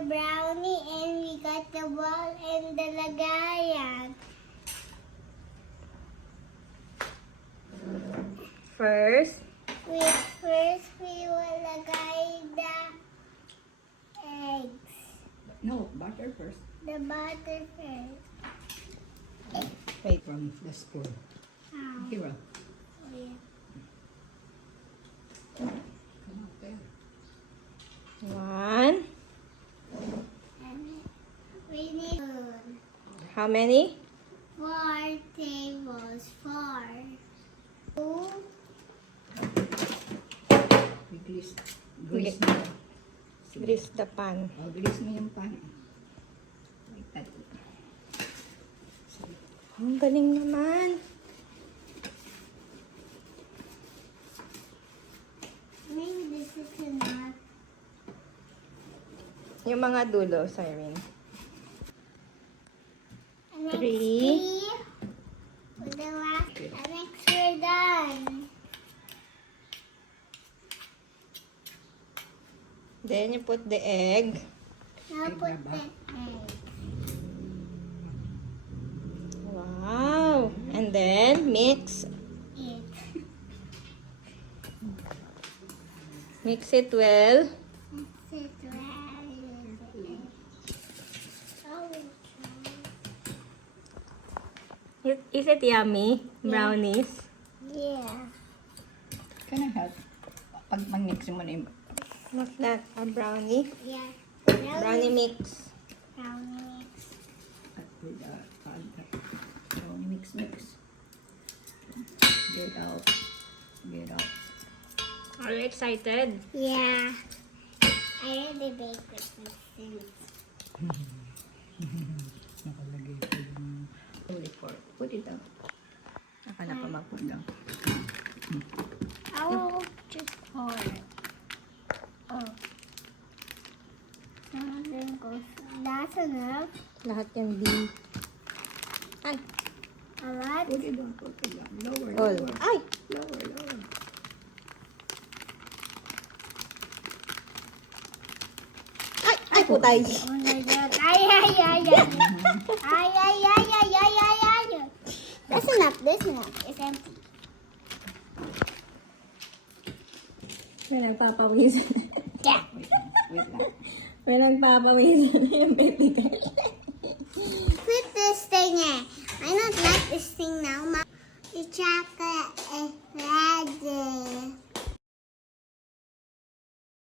the brownie and we got the ball and the lagayan. First, First we will lagay the eggs. No, butter first. The butter first. wait. From the spoon. How? Here. Oh, yeah. Come out there. 1. And we need How many? 4 tables. 4. 2. Grease. Grease mo. Sige. Grease the pan. Oh, grease mo yung pan. Like that. Sige. Ang galing naman. Maybe this is enough. Yung mga dulo, Siren. And next 3. with the last. And next we're done. Then you put the egg. Now Egg put na ba? the egg. Wow. And then mix. It. Mix it well. Sit right in the egg. Oh, Is it yummy? Brownies? yeah. Can I help? Pag mag-mix mo na yung What's that? A brownie? Yeah. Brownie mix. Brownie mix. with brownie mix. Get out. Are you excited? Yeah. I already baked it since. Nakalagay ko yung report. Put it out. Akala pa mapun lang. I will just pour it. Oh. That's enough. Lahat yan B. Ay. A lot. Put it down. Lower. All. Ay! Lower. Ay, putay. Oh my god. Ay. That's enough. It's empty. May nagpapawisan. Yeah. Wait lang. May nagpapawisan na yung baby girl. Put this thing in. I don't like this thing now. The chocolate is ready.